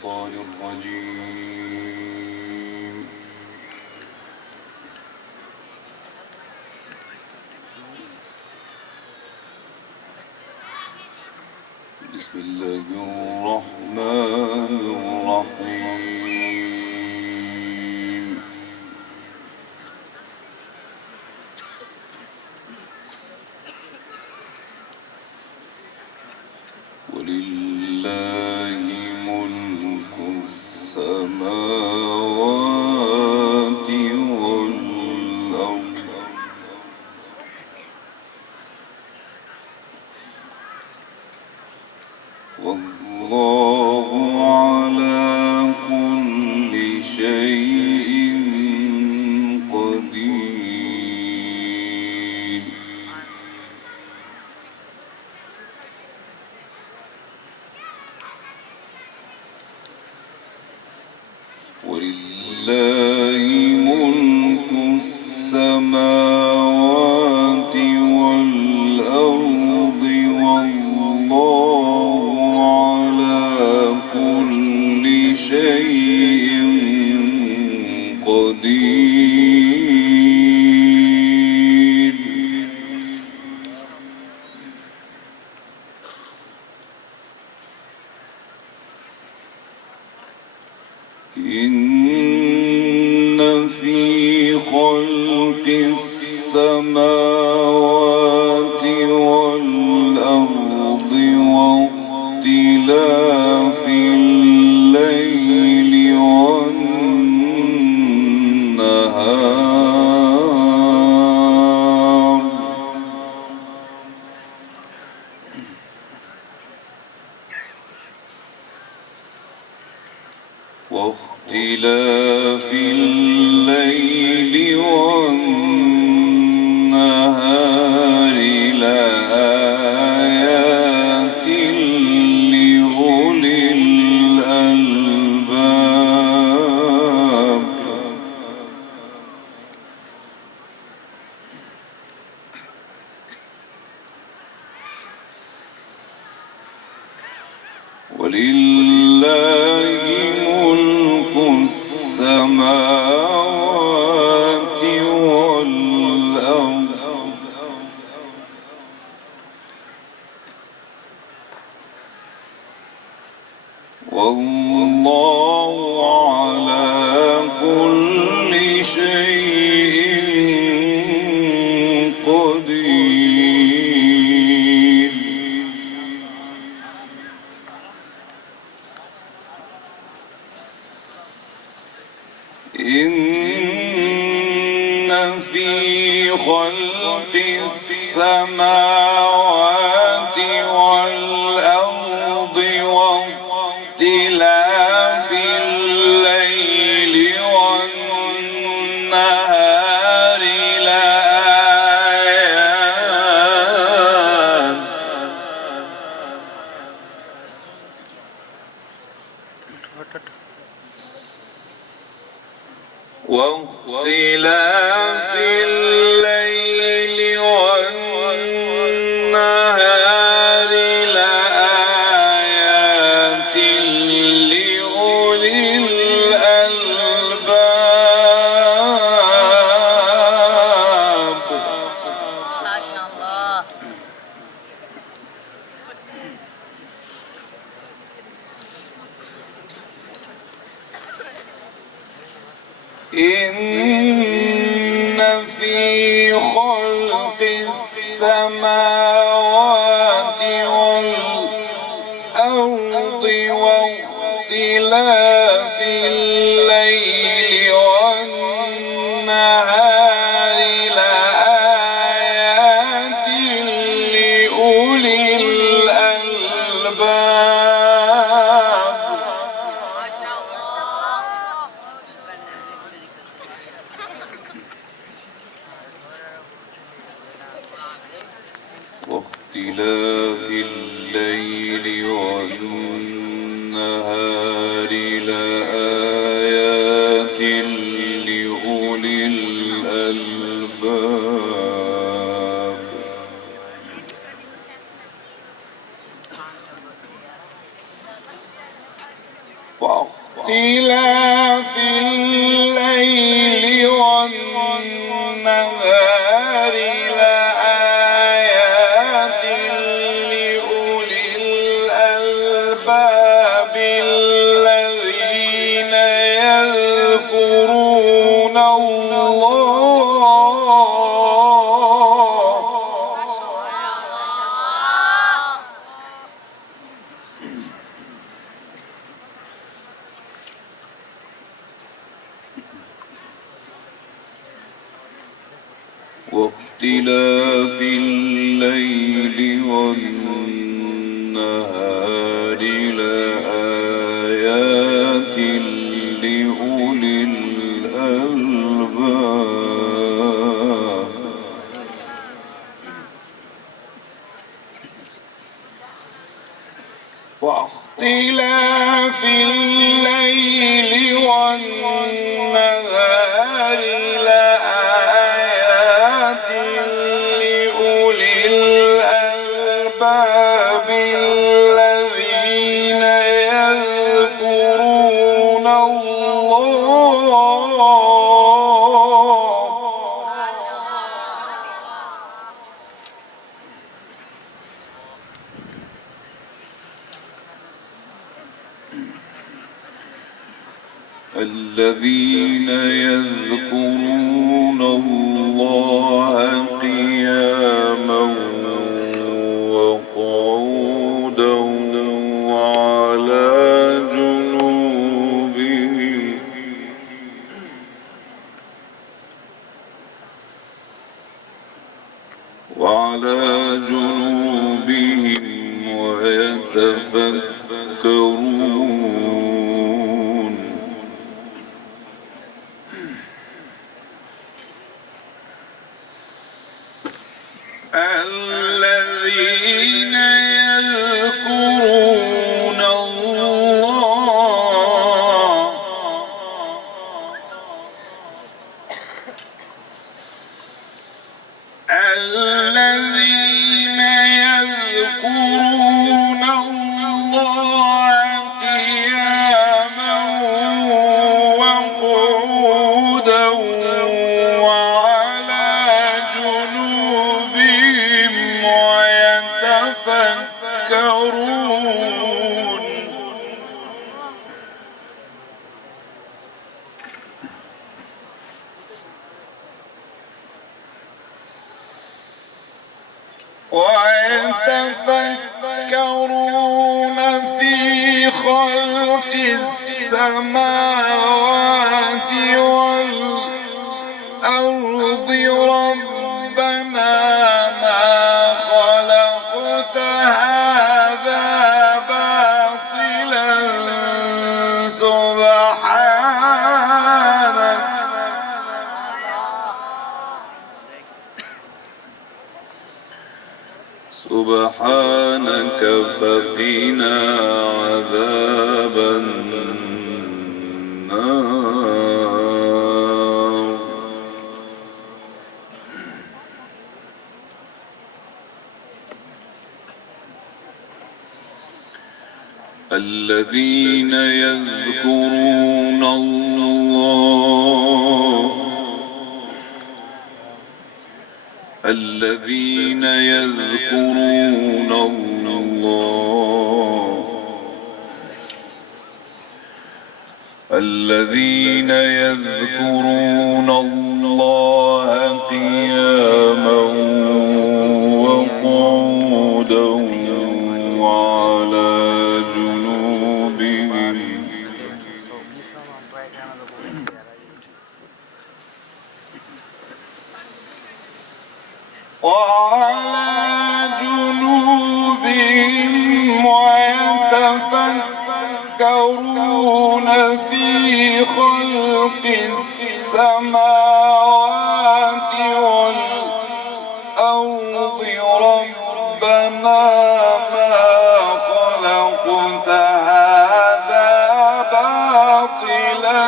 الشيطان الرجيم. بسم الله الرحمن الرحيم. ولله ملك السماوات والأرض والله على كل شيء قدير. ولله ملك السماوات والأرض والله على كل شيء قدير. إن في خلق السماوات والأرض واختلاف الليل والنهار واختلاف الليل والنهار لآيات لأولي الألباب. ولله ملك السماوات والأرض والله على كل شيء قدير. إن في خلق السماوات والأرض واختلاف الليل والنهار لآيات واختلاف الليل والنهار لآيات لأولي الألباب. ما شاء الله. إن في خلق السماوات والأرض واختلاف الليل والنهار لآيات لأولي الألباب. ما شاء الله. واختلاف الليل والنهار لآيات لأولي الألباب. واختلاف الليل والنهار لآيات لأولي الألباب الذين يذكرون واختلاف الليل والنهار لآيات لأولي الألباب واختلاف الليل والنهار لآيات لأولي الألباب الذين يذكرون الذين يذكرون الله قياما وقعودا وعلى جنوبهم ويتفكرون الذين يذكرون الله قياما وقعودا وعلى جنوبهم ويتفكرون في خلق السماوات والأرض ربنا ما خلقت هذا باطلا سبحانك فقنا عذاب النار الذين يذكرون الله الذين يذكرون الله الذين يذكرون الله قياما وقعودا وعلى جنوبهم ويتفكرون في خلق السماوات والأرض ربنا ما خلقت هذا باطلا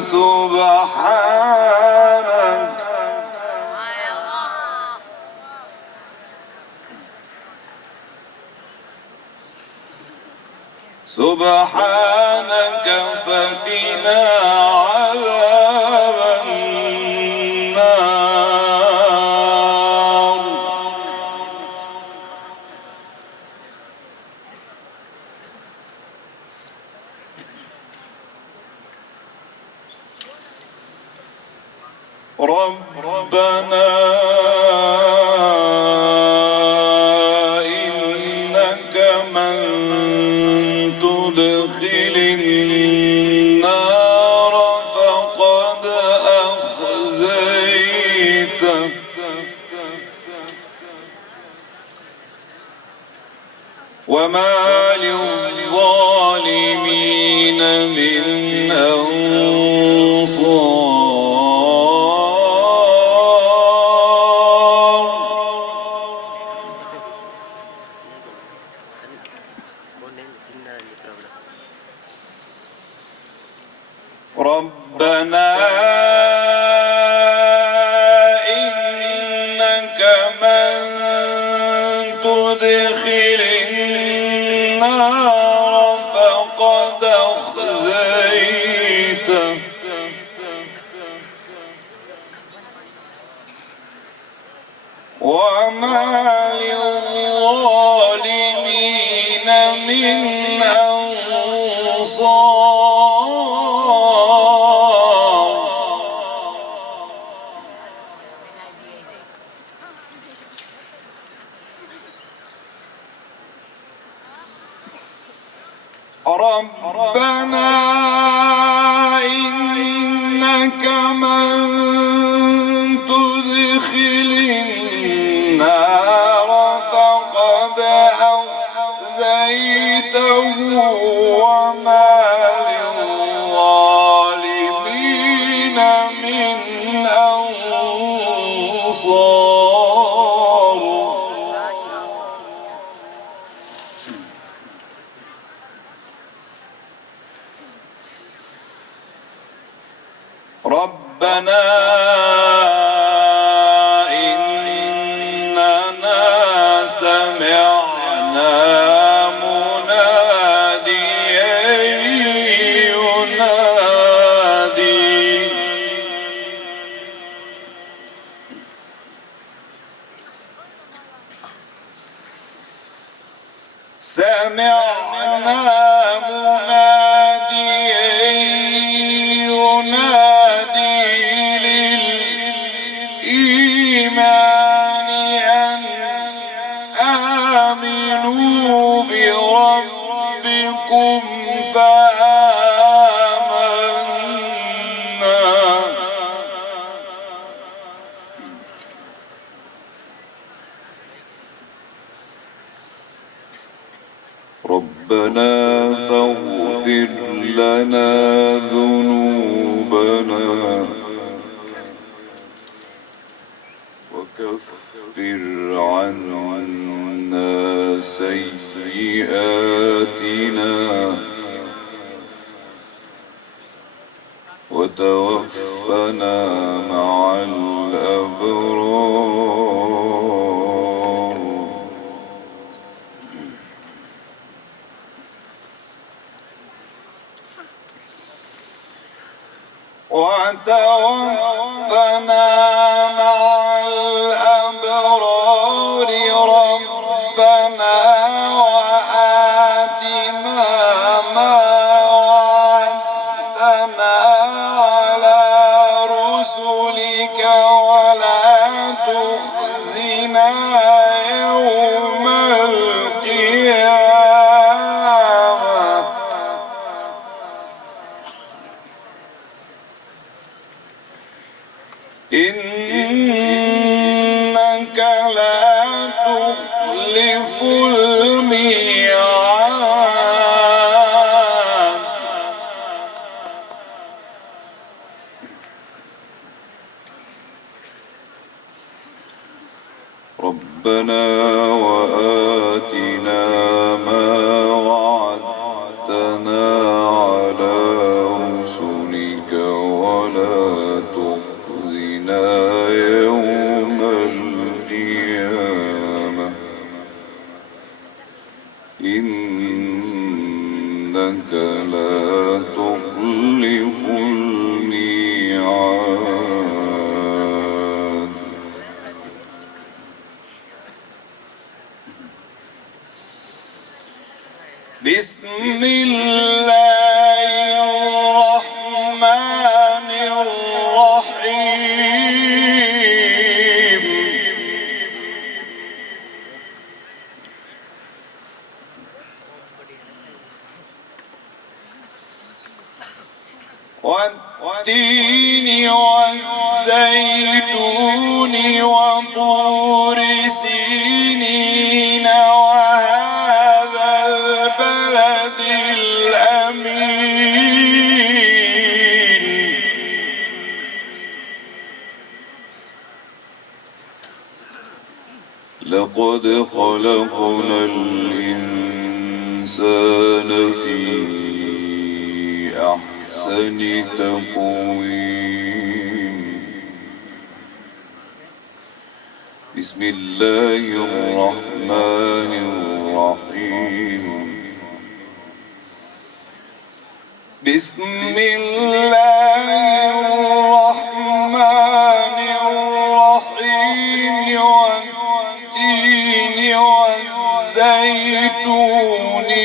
سبحانك سبحانك فقنا عذاب النار. ربنا إنك من تدخل النار فقد أخزيته وما للظالمين من أنصار. ربنا إنك من تدخل النار فقد أخزيته وما للظالمين من أنصار. ربنا إنك من تدخل النار فقد أخزيته وما للظالمين من أنصار. ربنا إننا سمعنا مناديا ينادي سمعنا مناديا ينادي للإيمان أن آمنوا بربكم فآمنا. ربنا فاغفر لنا ذنوبنا وكفر عنا سيئاتنا وتوفنا مع الأبرار. وتوفنا مع الأبرار. ربنا وآتنا ما وعدتنا على رسلك ولا تخزنا يوم القيامة إنك لا تخلف الميعاد. ربنا وآتنا ما وعدتنا على رسلك ولا تخزنا يوم القيامة إنك إنك لا تخلف الميعاد. بسم الله الرحمن الرحيم. والتين والزيتون وطور سينين وهذا البلد الأمين. لقد خلقنا الإنسان في أحسن تقويم. بسم الله الرحمن الرحيم. بسم الله الرحمن الرحيم. والتين والزيتون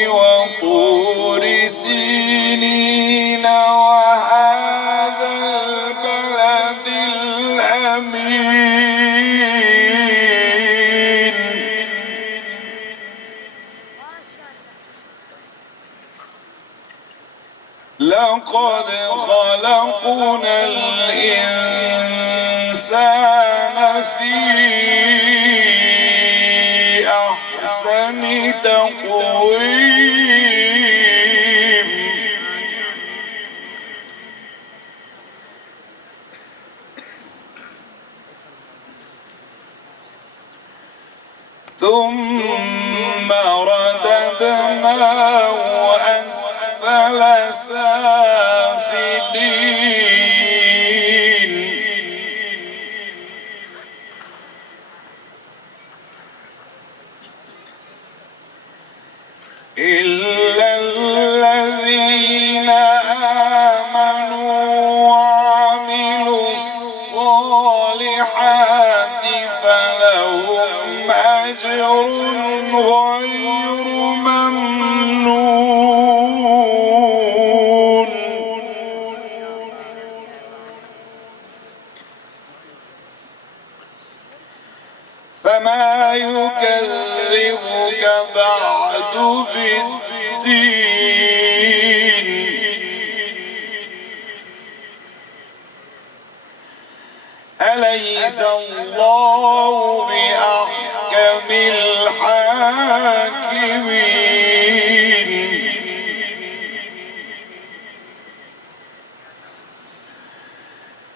وطور سينين وهذا البلد الأمين. لقد خلقنا الإنسان في أحسن تقويم. ثم رددناه أسفل سافلين. إلا الذين آمنوا وعملوا الصالحات فلهم أجر غير ممنون. فما يكذبك بعد بالدين. أليس الله بأحكم الحاكمين.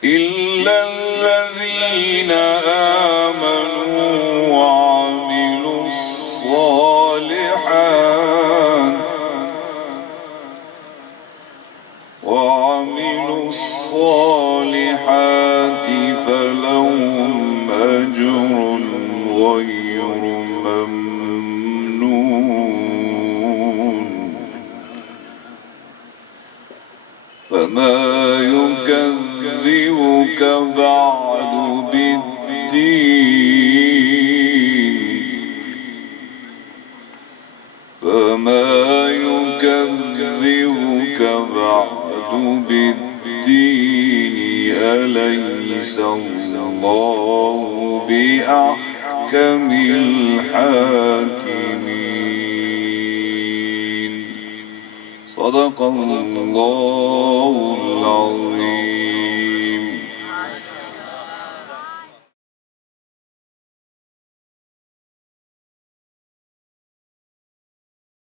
إلا الذين آمنوا وعملوا الصالحات فلهم أجر غير ممنون. فما يكذبك بعد بالدين. فما يكذبك بعد بالدين. أليس الله بأحكم الحاكمين. صدق الله العظيم.